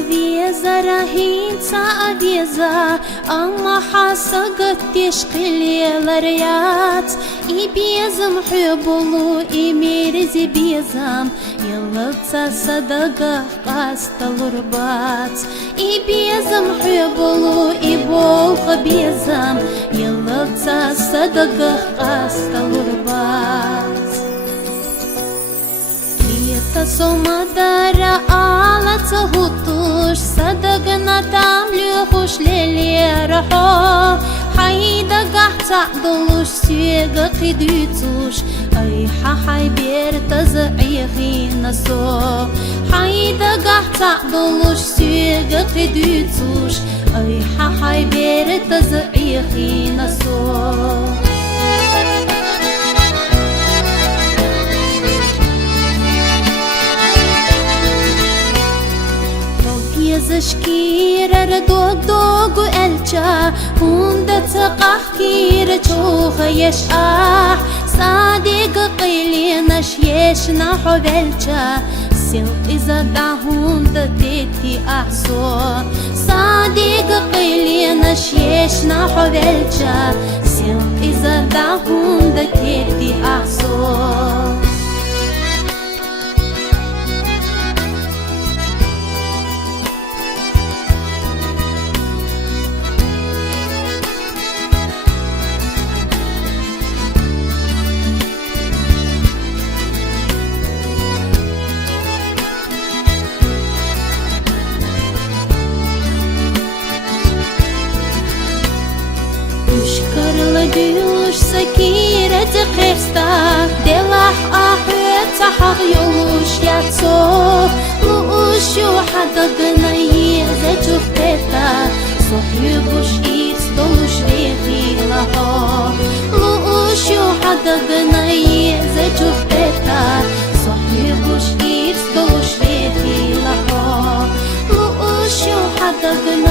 aveza rahința aveza Ama hasagat teşkileler yat İbiyazım hübulu imirizi biyazam Yıllıksa sadaga kastalur bat İbiyazım hübulu ibol biyazam Yıllıksa sadaga kastalur bat Та сомадара алаца хутуш садагна там люхуш лелерхо хайда гахца долуш сюга қидуцуш ай хай берта заихина со хайда гахца долуш сюга қидуцуш ай хай берта заихина со Zashkira dogu elcha hunda taqahkira choha yashah Sadiq qilina sheshna hovelcha Silq izada hunda teti ahso Sadiq qilina sheshna hovelcha Silq izada hunda teti ahso Düş sakire tıkırsta Delah ahvet sahag yoluş yatso Luuşu hadagına yeze çuhteta Sohyubuş irs doluş vehilaho Luuşu hadagına yeze çuhteta Sohyubuş irs doluş vehilaho Luuşu hadagına